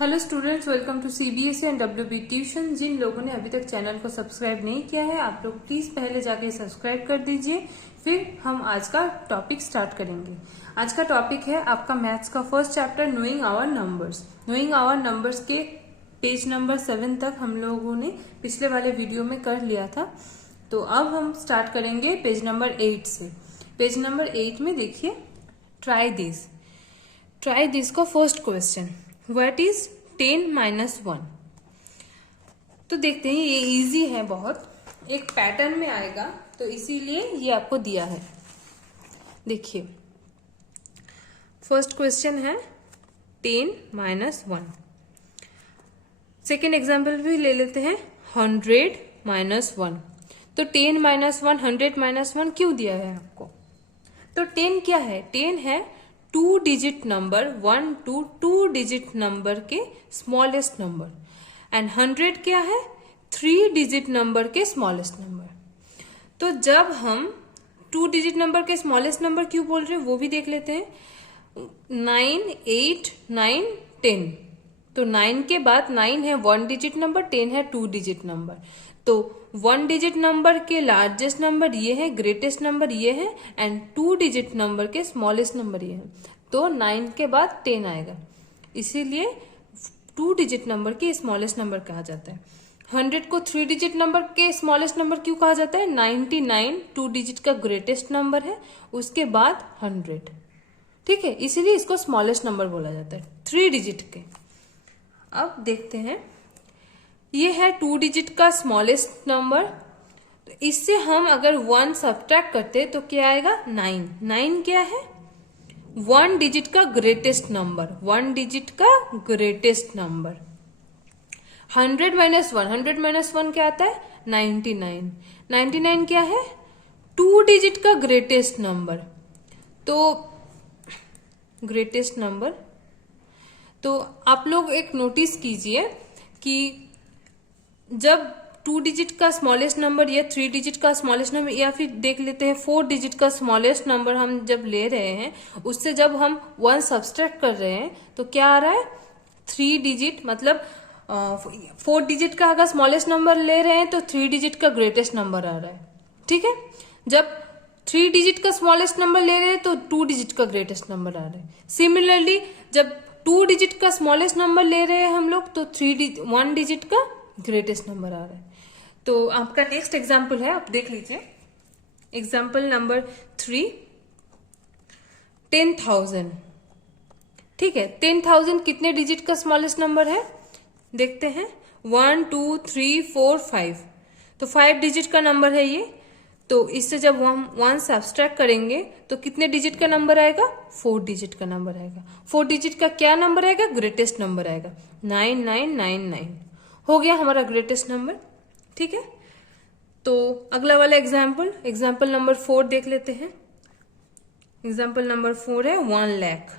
Hello students, welcome to CBSE and WB tuition. जिन लोगों ने अभी तक चैनल को सब्सक्राइब नहीं किया है, आप लोग प्लीज पहले जाके सब्सक्राइब कर दीजिए। फिर हम आज का टॉपिक स्टार्ट करेंगे। आज का टॉपिक है आपका मैथ्स का first chapter, knowing our numbers. Knowing our numbers के पेज नंबर 7 तक हम लोगों ने पिछले वाले वीडियो में कर लिया था। तो अब हम स्टार्ट करेंगे पेज नंबर 8 से। पेज नंबर 8 में देखिए, ट्राई दिस का first question, what is 10 minus 1। तो देखते हैं, ये इजी है बहुत, एक पैटर्न में आएगा, तो इसीलिए ये आपको दिया है। देखिए, फर्स्ट क्वेश्चन है 10 माइनस 1। सेकेंड एग्जाम्पल भी ले लेते हैं, 100 माइनस 1। तो 10 माइनस 1, 100 माइनस 1 क्यों दिया है आपको? तो 10 क्या है? 10 है 2 digit number, 1 to 2 digit number के स्मॉलेस्ट नंबर। एंड 100 क्या है? 3 डिजिट नंबर के स्मॉलेस्ट नंबर। तो जब हम 2 डिजिट नंबर के स्मॉलेस्ट नंबर क्यों बोल रहे हैं वो भी देख लेते हैं। 9, 8, 9, 10। तो 9 के बाद 9 है 1 डिजिट नंबर, 10 है 2 डिजिट नंबर। तो 1 डिजिट नंबर के लार्जेस्ट नंबर ये है, ग्रेटेस्ट नंबर ये है, एंड 2 डिजिट नंबर के स्मॉलेस्ट नंबर ये है। तो 9 के बाद 10 आएगा, इसीलिए 2 डिजिट नंबर के स्मॉलेस्ट नंबर कहा जाता है। 100 को 3 डिजिट नंबर के स्मॉलेस्ट नंबर क्यों कहा जाता है? 99 2 डिजिट का ग्रेटेस्ट नंबर है, उसके बाद 100। ठीक है, इसीलिए इसको स्मॉलेस्ट नंबर बोला जाता है, 3 डिजिट के। अब देखते हैं, ये है 2 डिजिट का स्मॉलेस्ट नंबर। तो इससे हम अगर 1 सब्ट्रैक्ट करते तो क्या आएगा? 9। 9 क्या है? 1 डिजिट का ग्रेटेस्ट नंबर, 1 डिजिट का ग्रेटेस्ट नंबर। 100 माइनस 1, 100 माइनस 1 क्या आता है? 99। 99 क्या है? 2 डिजिट का ग्रेटेस्ट नंबर। तो ग्रेटेस्ट नंबर, तो आप लोग एक नोटिस कीजिए कि जब 2 डिजिट का स्मॉलेस्ट नंबर या 3 डिजिट का स्मॉलेस्ट नंबर, या फिर देख लेते हैं 4 डिजिट का स्मॉलेस्ट नंबर हम जब ले रहे हैं, उससे जब हम 1 सब्सट्रैक्ट कर रहे हैं तो क्या आ रहा है? 3 डिजिट, मतलब 4 डिजिट का अगर स्मॉलेस्ट नंबर ले रहे हैं तो 3 डिजिट का ग्रेटेस्ट नंबर आ रहा है। ठीक है, जब 3 डिजिट का स्मॉलेस्ट नंबर ले रहे हैं तो 2 डिजिट का ग्रेटेस्ट नंबर आ रहा है। सिमिलरली जब 2 डिजिट का स्मॉलेस्ट नंबर ले रहे हैं हम लोग तो 1 डिजिट का ग्रेटेस्ट नंबर आ रहा है। तो आपका नेक्स्ट एग्जाम्पल है, आप देख लीजिए, एग्जाम्पल नंबर 3, 10,000। ठीक है, 10,000 कितने डिजिट का स्मॉलेस्ट नंबर है? देखते हैं, 1 2 3 4 5। तो 5 डिजिट का नंबर है ये। तो इससे जब हम 1 सब्ट्रैक्ट करेंगे तो कितने डिजिट का नंबर आएगा? 4 डिजिट का नंबर आएगा। 4 डिजिट का क्या नंबर आएगा? ग्रेटेस्ट नंबर आएगा, 9999 हो गया हमारा ग्रेटेस्ट नंबर। ठीक है, तो अगला वाला एग्जाम्पल नंबर 4 देख लेते हैं। एग्जाम्पल नंबर 4 है 1 लाख।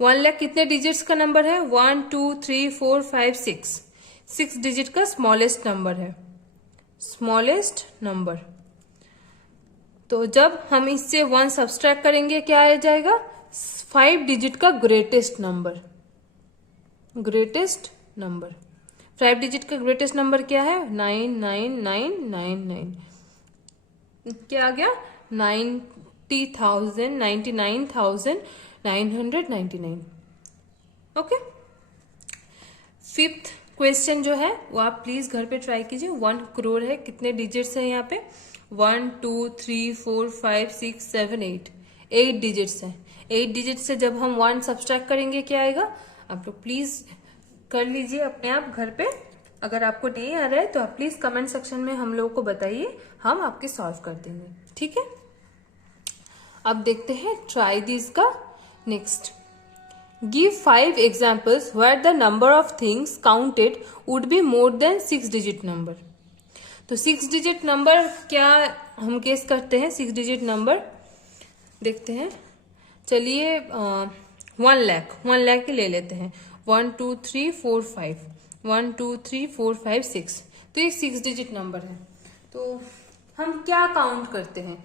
1 लाख कितने डिजिट्स का नंबर है? 1 2 3 4 5 6। 6 डिजिट का स्मॉलेस्ट नंबर है, स्मॉलेस्ट नंबर। तो जब हम इससे 1 सब्ट्रैक्ट करेंगे क्या आ जाएगा? 5 डिजिट का greatest number, greatest number. 5 digit का ग्रेटेस्ट नंबर क्या है? 99999। क्या आ गया? 99,999। ओके, फिफ्थ क्वेश्चन जो है वो आप प्लीज घर पे ट्राई कीजिए। 1 करोड़ है, कितने डिजिट्स है यहाँ पे? 1 2 3 4 5 6 7 8। 8 डिजिट्स है। 8 डिजिट से जब हम 1 सब्ट्रैक्ट करेंगे क्या आएगा? आप लोग प्लीज कर लीजिए अपने आप घर पे। अगर आपको नहीं आ रहा है तो आप प्लीज कमेंट सेक्शन में हम लोगों को बताइए, हम आपके सॉल्व कर देंगे। ठीक है, अब देखते हैं ट्राई दिस का next. Give 5 examples where the number of things counted would be more than 6 digit number. तो 6 डिजिट नंबर क्या हम गेस करते हैं? 6 डिजिट नंबर देखते हैं, चलिए 1 लाख ले लेते हैं। 1 2 3 4 5, 1 2 3 4 5 6। तो ये 6 डिजिट नंबर है। तो हम क्या काउंट करते हैं?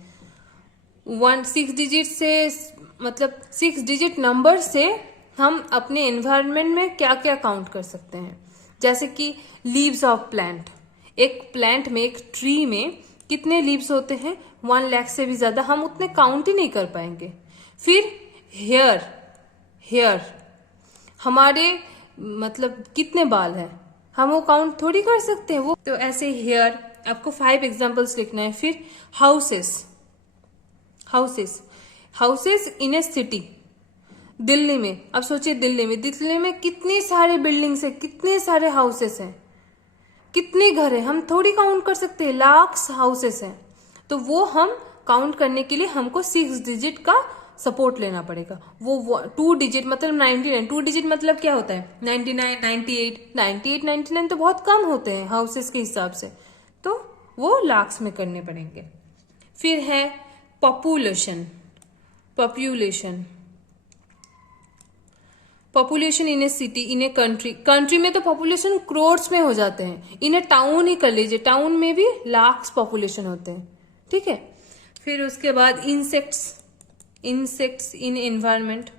6 डिजिट से, मतलब 6 डिजिट नंबर से हम अपने एनवायरनमेंट में क्या क्या काउंट कर सकते हैं, जैसे कि लीव्स ऑफ प्लांट। एक प्लांट में, एक ट्री में कितने लीव्स होते हैं, 1 लाख से भी ज्यादा, हम उतने काउंट ही नहीं कर पाएंगे। फिर हेयर, हेयर हमारे मतलब कितने बाल हैं, हम वो काउंट थोड़ी कर सकते हैं वो। तो ऐसे हेयर आपको 5 एग्जांपल्स लिखना है। फिर हाउसेस, हाउसेस, हाउसेस इन ए सिटी, दिल्ली में, अब सोचिए दिल्ली में कितने सारे बिल्डिंग्स है, कितने सारे हाउसेस हैं, कितने घर है, हम थोड़ी काउंट कर सकते हैं, लाख्स हाउसेस हैं। तो वो हम काउंट करने के लिए हमको 6 डिजिट का सपोर्ट लेना पड़ेगा। वो 2 डिजिट मतलब 99, 2 डिजिट मतलब क्या होता है, 99, 98, 98, 99 तो बहुत कम होते हैं हाउसेस के हिसाब से, तो वो लाख्स में करने पड़ेंगे। फिर है population, population, population in A city, in a country, country में तो पॉपुलेशन करोड्स में हो जाते हैं, इन ए टाउन ही कर लीजिए, टाउन में भी लाख्स पॉपुलेशन होते हैं, ठीक है। फिर उसके बाद insects, insects in environment,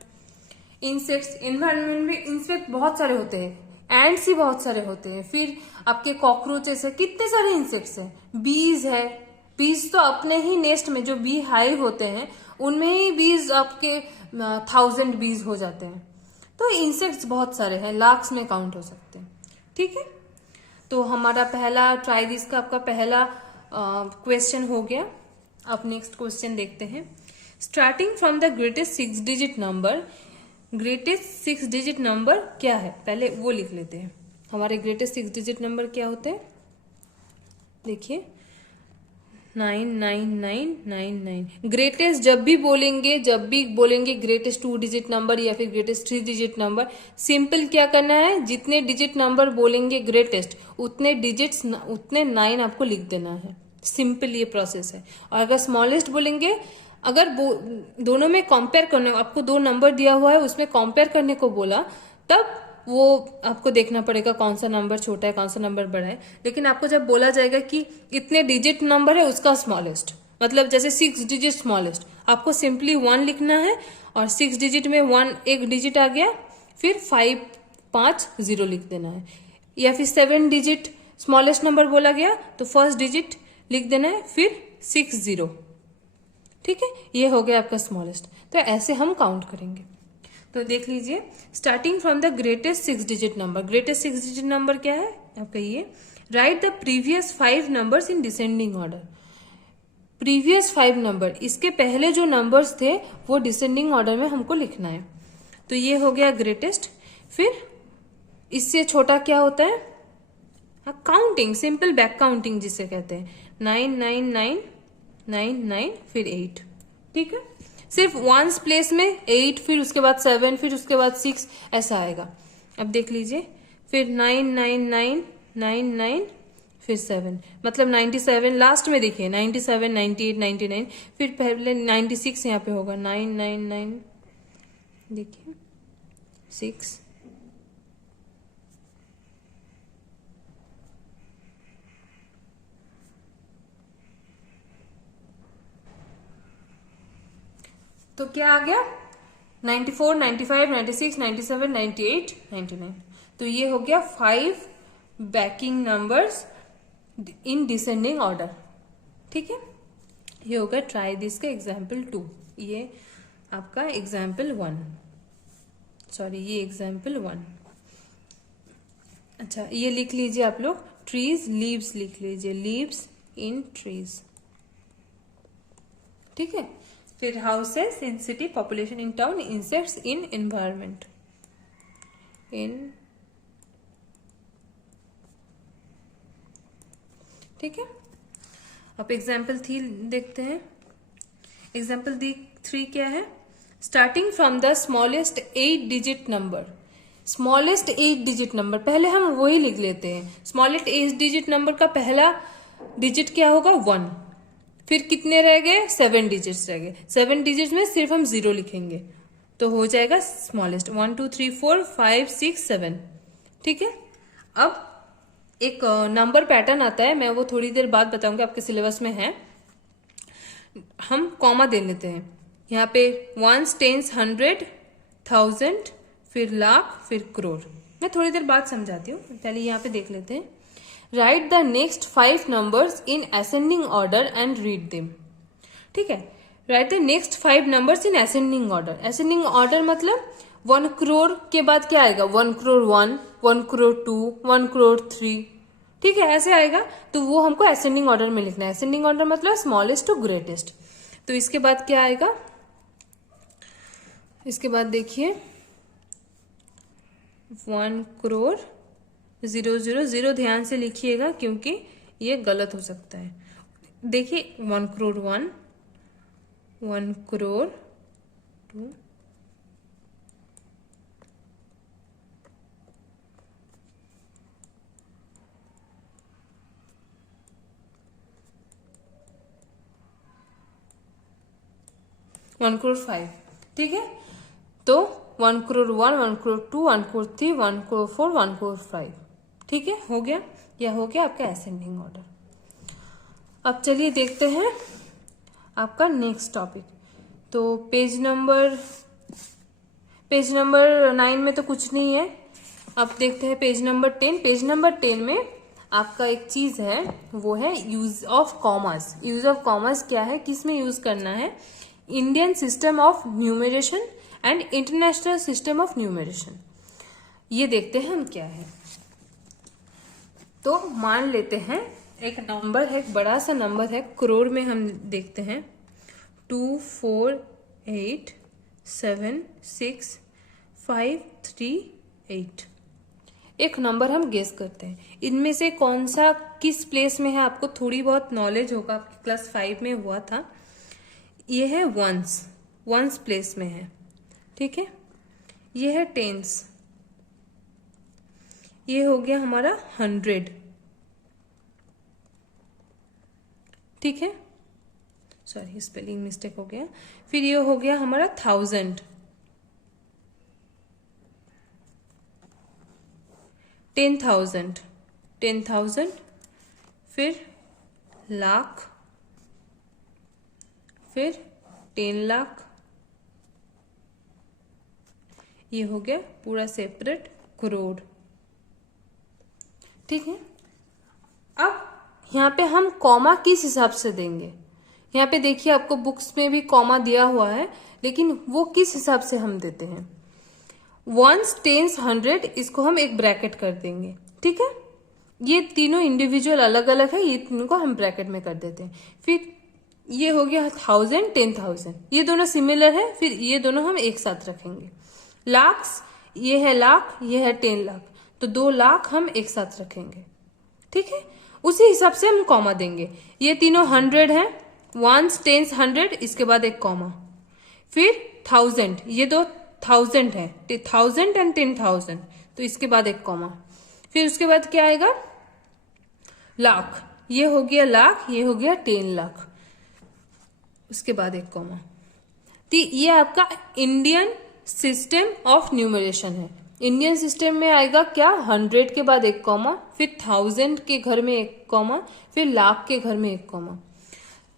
insects environment में इंसेक्ट बहुत सारे होते हैं, एंड्स ही बहुत सारे होते हैं। फिर आपके कॉकरोचेस है, कितने सारे इंसेक्ट्स हैं, बीज है, बीज तो अपने ही नेस्ट में जो बी हाइव होते हैं उनमें ही बीज आपके 1000 बीज हो जाते हैं। तो इंसेक्ट्स बहुत सारे हैं, लाख्स में काउंट हो सकते हैं, ठीक है। तो हमारा पहला ट्राई दिस का आपका पहला क्वेश्चन हो गया। अब नेक्स्ट क्वेश्चन देखते हैं। Starting from the greatest 6 digit number, greatest 6 digit number क्या है, पहले वो लिख लेते हैं। हमारे ग्रेटेस्ट 6 डिजिट नंबर क्या होते हैं, देखिए 99999। ग्रेटेस्ट जब भी बोलेंगे ग्रेटेस्ट 2 डिजिट नंबर या फिर ग्रेटेस्ट 3 डिजिट नंबर, सिंपल क्या करना है, जितने डिजिट नंबर बोलेंगे ग्रेटेस्ट उतने डिजिट्स, उतने 9 आपको लिख देना है। सिंपल ये प्रोसेस है। और अगर स्मॉलेस्ट बोलेंगे, अगर दोनों में कंपेयर करने, आपको 2 नंबर दिया हुआ है उसमें कंपेयर करने को बोला, तब वो आपको देखना पड़ेगा कौन सा नंबर छोटा है कौन सा नंबर बड़ा है। लेकिन आपको जब बोला जाएगा कि इतने डिजिट नंबर है उसका स्मॉलेस्ट, मतलब जैसे 6 डिजिट स्मॉलेस्ट, आपको सिंपली 1 लिखना है और 6 डिजिट में 1 एक डिजिट आ गया, फिर 550 लिख देना है। या फिर 7 डिजिट स्मॉलेस्ट नंबर बोला गया तो फर्स्ट डिजिट लिख देना है, फिर 60, ठीक है। ये हो गया आपका स्मॉलेस्ट। तो ऐसे हम काउंट करेंगे। तो देख लीजिए, starting from the greatest 6 digit number, greatest 6 digit number क्या है आपका, ये right the previous 5 numbers in descending order. Previous 5 number, इसके पहले जो नंबर्स थे वो डिसेंडिंग ऑर्डर में हमको लिखना है। तो ये हो गया ग्रेटेस्ट। फिर इससे छोटा क्या होता है, काउंटिंग, सिंपल बैक काउंटिंग जिसे कहते हैं, 99999, फिर 8, ठीक है। सिर्फ 1s प्लेस में 8, फिर उसके बाद 7, फिर उसके बाद 6, ऐसा आएगा। अब देख लीजिए, फिर 99999, फिर 7, मतलब 97, लास्ट में देखिए 97, 98, 99, फिर पहले 96 यहाँ पे होगा, 999, देखिए 6, तो क्या आ गया, 94, 95, 96, 97, 98, 99। तो ये हो गया 5 banking numbers in descending order, ठीक है। ये हो गया ट्राई दिस का एग्जाम्पल 2, ये आपका एग्जाम्पल 1, सॉरी ये एग्जाम्पल 1। अच्छा, ये लिख लीजिए आप लोग, ट्रीज, लीव्स लिख लीजिए, लीव्स इन ट्रीज, ठीक है। फिर houses in city, population in town, insects in environment, ठीक है। अब एग्जाम्पल 3 देखते हैं। एग्जाम्पल 3 क्या है, starting from the smallest 8 digit number, smallest 8 digit number, पहले हम वही लिख लेते हैं। स्मॉलेस्ट 8 डिजिट नंबर का पहला डिजिट क्या होगा, 1, फिर कितने रह गए, 7 डिजिट्स रह गए, 7 डिजिट्स में सिर्फ हम 0 लिखेंगे तो हो जाएगा स्मॉलेस्ट, 1 2 3 4 5 6 7, ठीक है। अब एक नंबर पैटर्न आता है, मैं वो थोड़ी देर बाद बताऊंगी, आपके सिलेबस में है। हम कॉमा दे लेते हैं यहाँ पे, 1s 10s 100 1000, फिर लाख, फिर करोड़। मैं थोड़ी देर बाद समझाती हूँ, पहले यहाँ पे देख लेते हैं। Right the next 5 numbers in ascending order and read them. ठीक है, right the next 5 numbers in ascending order. Ascending order मतलब 1 करोड़ के बाद क्या आएगा, 1 करोड़ 1, 1 करोड़ 2, 1 करोड़ 3। ठीक है, ऐसे आएगा। तो वो हमको असेंडिंग ऑर्डर में लिखना है। असेंडिंग ऑर्डर मतलब स्मॉलेस्ट टू ग्रेटेस्ट। तो इसके बाद क्या आएगा, इसके बाद देखिए 1 करोड़ 000, ध्यान से लिखिएगा क्योंकि ये गलत हो सकता है। देखिए 1 करोड़ 1, 1 करोड़ 2, वन करोड़ 5। ठीक है, तो 1 करोड़ 1, 1 करोड़ 2, 1 करोड़ 3, 1 करोड़ 4, 1 करोड़ 5। ठीक है, हो गया, यह हो गया आपका असेंडिंग ऑर्डर। अब चलिए देखते हैं आपका नेक्स्ट टॉपिक। तो पेज नंबर 9 में तो कुछ नहीं है। अब देखते हैं पेज नंबर 10। पेज नंबर 10 में आपका एक चीज है, वो है use of commerce. Use of commerce क्या है, किस में यूज करना है, Indian system of numeration and international system of numeration. ये देखते हैं हम क्या है। तो मान लेते हैं एक नंबर है, एक बड़ा सा नंबर है, करोड़ में हम देखते हैं 2 4 8 7 6 5 3 8। एक नंबर हम गेस करते हैं, इनमें से कौन सा किस प्लेस में है, आपको थोड़ी बहुत नॉलेज होगा, आपकी क्लास 5 में हुआ था। ये है वंस प्लेस में है। ठीक है, ये है टेंस, ये हो गया हमारा 100। ठीक है, सॉरी स्पेलिंग मिस्टेक हो गया। फिर ये हो गया हमारा 1000, 10,000, फिर लाख, फिर 10 लाख। ये हो गया पूरा सेपरेट करोड़। ठीक है, अब यहाँ पे हम कॉमा किस हिसाब से देंगे, यहाँ पे देखिए आपको बुक्स में भी कॉमा दिया हुआ है, लेकिन वो किस हिसाब से हम देते हैं। 1s, 10s, 100, इसको हम एक ब्रैकेट कर देंगे। ठीक है, ये तीनों इंडिविजुअल अलग अलग है, ये तीनों को हम ब्रैकेट में कर देते हैं। फिर ये हो गया 1000, 10,000, ये दोनों सिमिलर है, फिर ये दोनों हम एक साथ रखेंगे। लाख्स, ये है लाख, ये है 10 लाख, तो 2 लाख हम एक साथ रखेंगे। ठीक है, उसी हिसाब से हम कॉमा देंगे। ये तीनों 100 है, 1s, 10s, 100, इसके बाद एक कॉमा। फिर 1000, ये दो 1000 है, 1000 एंड 10,000, तो इसके बाद एक कॉमा। फिर उसके बाद क्या आएगा, लाख, ये हो गया लाख, ये हो गया 10 लाख, उसके बाद एक कॉमा। तो ये आपका इंडियन सिस्टम ऑफ न्यूमरेशन है। इंडियन सिस्टम में आएगा क्या, 100 के बाद एक कॉमा, फिर 1000 के घर में एक कॉमा, फिर लाख के घर में एक कॉमा।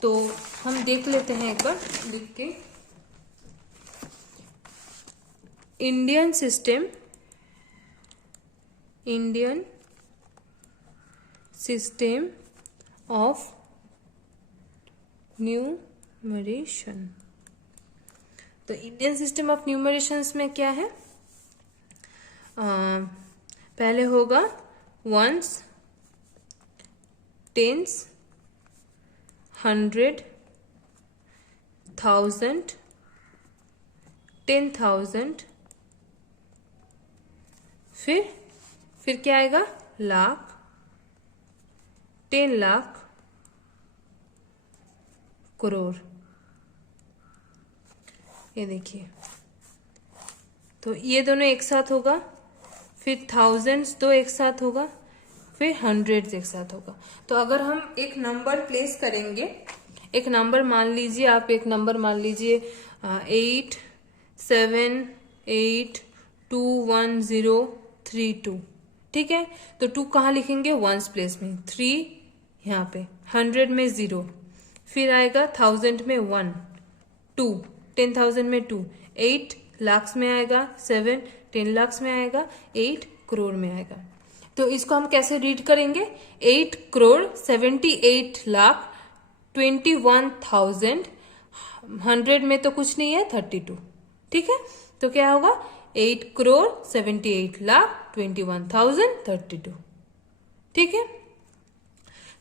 तो हम देख लेते हैं एक बार लिख के। Indian system of numeration. तो इंडियन सिस्टम ऑफ न्यूमरेशंस में क्या है, पहले होगा 1s, 10s, 100, 1000, 10,000, फिर क्या आएगा, लाख, 10 लाख, करोड़। ये देखिए, तो ये दोनों एक साथ होगा, फिर 1000s दो एक साथ होगा, फिर 100s एक साथ होगा। तो अगर हम एक नंबर प्लेस करेंगे, एक नंबर मान लीजिए, आप एक नंबर मान लीजिए 87821032। ठीक है, तो 2 कहाँ लिखेंगे, 1s प्लेस में, 3 यहाँ पे, 100 में 0, फिर आएगा 1000 में 1, 2, 10,000 में 2, 8 लाख्स में आएगा 7, 10 लाख में आएगा, 8 करोड़ में आएगा। तो इसको हम कैसे रीड करेंगे? 8 करोड़ 78 लाख 21,000, 100 में तो कुछ नहीं है, 32। ठीक है, तो क्या होगा? 8 करोड़ 78 लाख 21,032। ठीक है,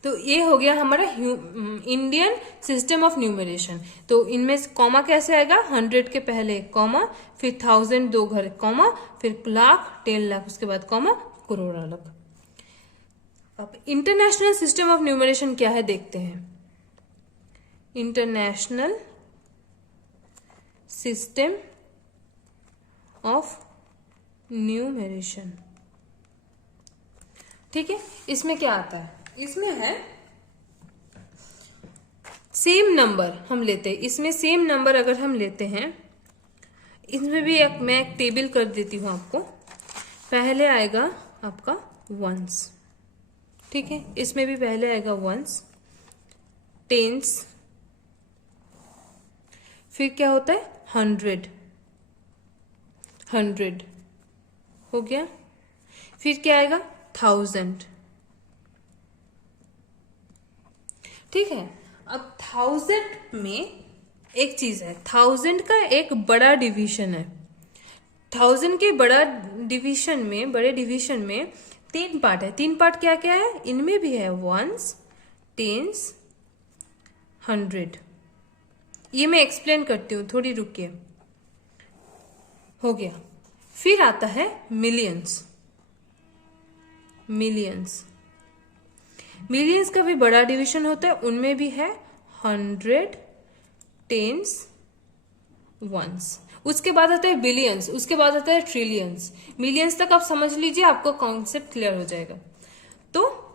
तो ये हो गया हमारा इंडियन सिस्टम ऑफ न्यूमरेशन। तो इनमें कॉमा कैसे आएगा? 100 के पहले कॉमा, फिर 1000 दो घर कॉमा, फिर लाख 10 लाख, उसके बाद कॉमा, करोड़ अलग। अब इंटरनेशनल सिस्टम ऑफ न्यूमरेशन क्या है देखते हैं। इंटरनेशनल सिस्टम ऑफ न्यूमरेशन, ठीक है, इसमें क्या आता है? इसमें है सेम नंबर हम लेते हैं। इसमें सेम नंबर अगर हम लेते हैं, इसमें भी मैं एक टेबल कर देती हूं आपको। पहले आएगा आपका वंस, ठीक है, इसमें भी पहले आएगा वंस, टेंस, फिर क्या होता है? 100 हो गया। फिर क्या आएगा? 1000। ठीक है, अब 1000 में एक चीज है, 1000 का एक बड़ा डिवीजन है। 1000 के बड़े डिवीजन में 3 पार्ट है। 3 पार्ट क्या क्या है? इनमें भी है वंस, टेंस, 100। ये मैं एक्सप्लेन करती हूँ, थोड़ी रुकिए। हो गया। फिर आता है मिलियंस। मिलियंस का भी बड़ा डिवीजन होता है, उनमें भी है 100, टेंस, वंस। उसके बाद आता है बिलियंस, उसके बाद आता है ट्रिलियंस। मिलियंस तक आप समझ लीजिए, आपको कॉन्सेप्ट क्लियर हो जाएगा। तो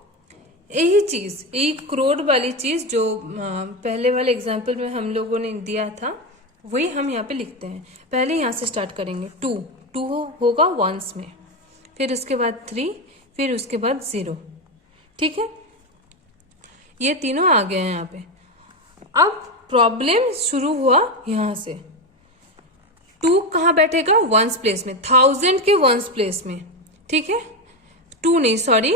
यही चीज, यही करोड़ वाली चीज जो पहले वाले एग्जाम्पल में हम लोगों ने दिया था, वही हम यहाँ पे लिखते हैं। पहले यहाँ से स्टार्ट करेंगे। 2 होगा वंस में, फिर उसके बाद 3, फिर उसके बाद 0। ठीक है, ये तीनों आ गए हैं यहाँ पे। अब प्रॉब्लम शुरू हुआ यहां से। 2 कहाँ बैठेगा? वंस प्लेस में, 1000 के वंस प्लेस में। ठीक है, 2 नहीं, सॉरी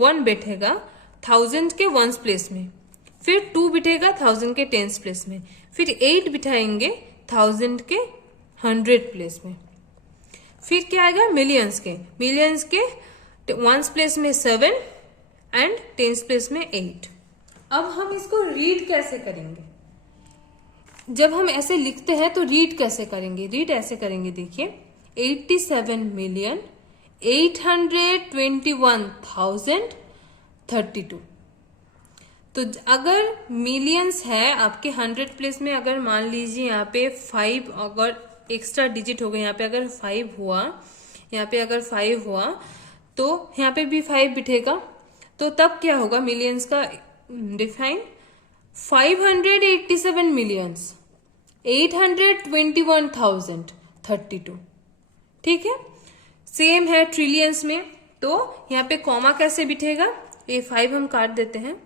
1 बैठेगा 1000 के वंस प्लेस में, फिर 2 बिठेगा 1000 के टेंस प्लेस में, फिर 8 बिठाएंगे 1000 के 100 प्लेस में। फिर क्या आएगा? मिलियंस के वंस प्लेस में 7 एंड टेंस प्लेस में 8। अब हम इसको रीड कैसे करेंगे? जब हम ऐसे लिखते हैं तो रीड कैसे करेंगे? रीड ऐसे करेंगे, देखिए, 87,821,032। तो अगर मिलियंस है आपके 100 प्लेस में, अगर मान लीजिए यहाँ पे 5 अगर एक्स्ट्रा डिजिट हो गए, यहाँ पे अगर 5 हुआ, यहाँ पे अगर 5 हुआ, तो यहाँ पे भी 5 बिठेगा। तो तब क्या होगा? मिलियंस का डिफाइन 587,821,032। ठीक है, सेम है ट्रिलियंस में। तो यहाँ पे कॉमा कैसे बिठेगा? ये 5 हम काट देते हैं,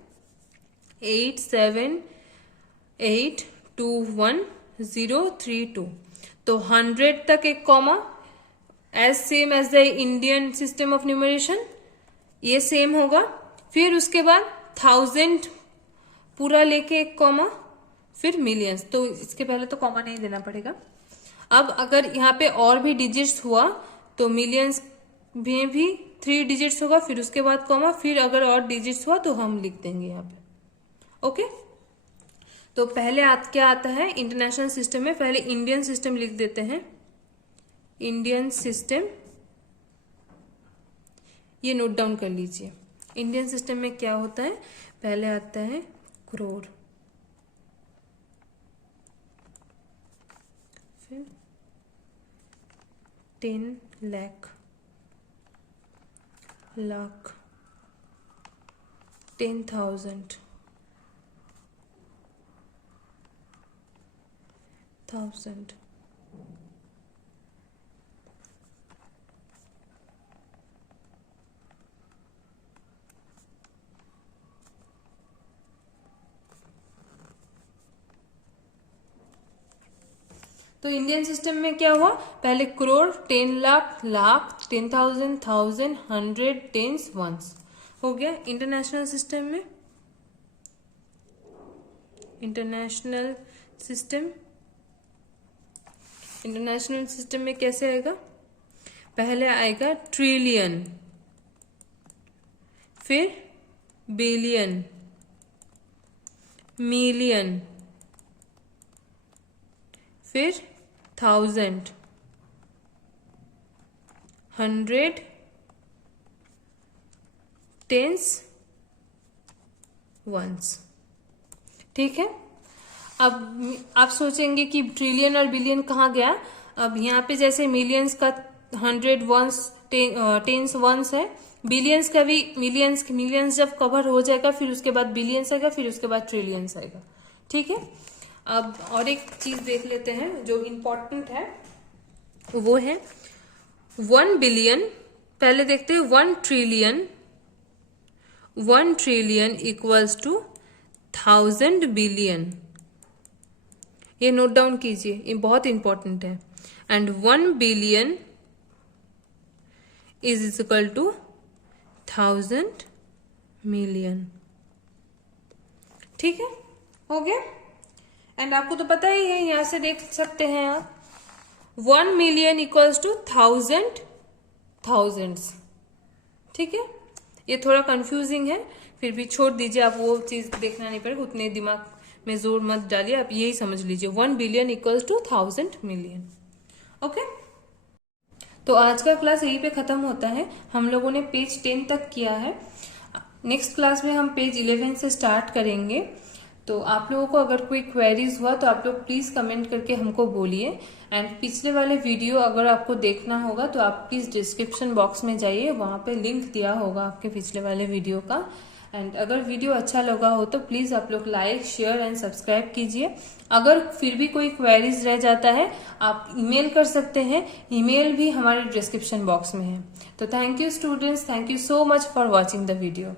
87,821,032। तो 100 तक एक comma, as same as the Indian system of numeration, ये सेम होगा। फिर उसके बाद 1000 पूरा लेके एक कॉमा, फिर मिलियंस। तो इसके पहले तो कॉमा नहीं देना पड़ेगा। अब अगर यहाँ पे और भी डिजिट्स हुआ तो मिलियंस में भी 3 डिजिट्स होगा, फिर उसके बाद कॉमा, फिर अगर और डिजिट्स हुआ तो हम लिख देंगे यहाँ पे। ओके, तो पहले क्या आता है इंटरनेशनल सिस्टम में? पहले इंडियन सिस्टम लिख देते हैं। इंडियन सिस्टम, ये नोट डाउन कर लीजिए। इंडियन सिस्टम में क्या होता है? पहले आता है करोड़, फिर 10 लाख, 10,000, 1000, तो तो इंडियन सिस्टम में क्या हुआ, पहले crore, 10 lakh, lakh, 10,000, thousand, 100, tens, ones हो गया। इंटरनेशनल सिस्टम में, इंटरनेशनल सिस्टम में कैसे आएगा, पहले आएगा ट्रिलियन, फिर बिलियन, मिलियन, फिर थाउजेंड, 100, टेंस, वंस। ठीक है। अब आप सोचेंगे कि ट्रिलियन और बिलियन कहाँ गया। अब यहाँ पे जैसे मिलियंस का 100 वंस, टेंस, वंस है, बिलियंस का भी मिलियंस जब कवर हो जाएगा फिर उसके बाद बिलियंस आएगा, फिर उसके बाद ट्रिलियंस आएगा। ठीक है। अब और एक चीज देख लेते हैं जो इम्पोर्टेंट है, वो है 1 बिलियन। पहले देखते हैं 1 ट्रिलियन इक्वल्स टू 1000 बिलियन। ये नोट डाउन कीजिए, ये बहुत इंपॉर्टेंट है। And 1 billion is equal to 1000 million. ठीक है, हो गया। एंड आपको तो पता ही है, यहां से देख सकते हैं आप 1 मिलियन इक्वल्स टू 1000 थाउजेंड्स। ठीक है, ये थोड़ा कंफ्यूजिंग है, फिर भी छोड़ दीजिए, आप वो चीज देखना नहीं पड़ेगा, उतने दिमाग में जोर मत डालिए, आप यही समझ लीजिए 1 billion equals to 1000 million. Okay, तो आज का क्लास यहीं पे खत्म होता है। हम लोगों ने पेज 10 तक किया है। नेक्स्ट क्लास में हम पेज 11 से स्टार्ट करेंगे। तो आप लोगों को अगर कोई क्वेरीज हुआ तो आप लोग प्लीज कमेंट करके हमको बोलिए। एंड पिछले वाले वीडियो अगर आपको देखना होगा तो आप प्लीज डिस्क्रिप्शन बॉक्स में जाइए, वहां पे लिंक दिया होगा आपके पिछले वाले वीडियो का। एंड अगर वीडियो अच्छा लगा हो तो प्लीज आप लोग लाइक, शेयर एंड सब्सक्राइब कीजिए। अगर फिर भी कोई क्वेरीज रह जाता है आप ईमेल कर सकते हैं, ईमेल भी हमारे डिस्क्रिप्शन बॉक्स में है। तो thank you students, thank you so much for watching the video.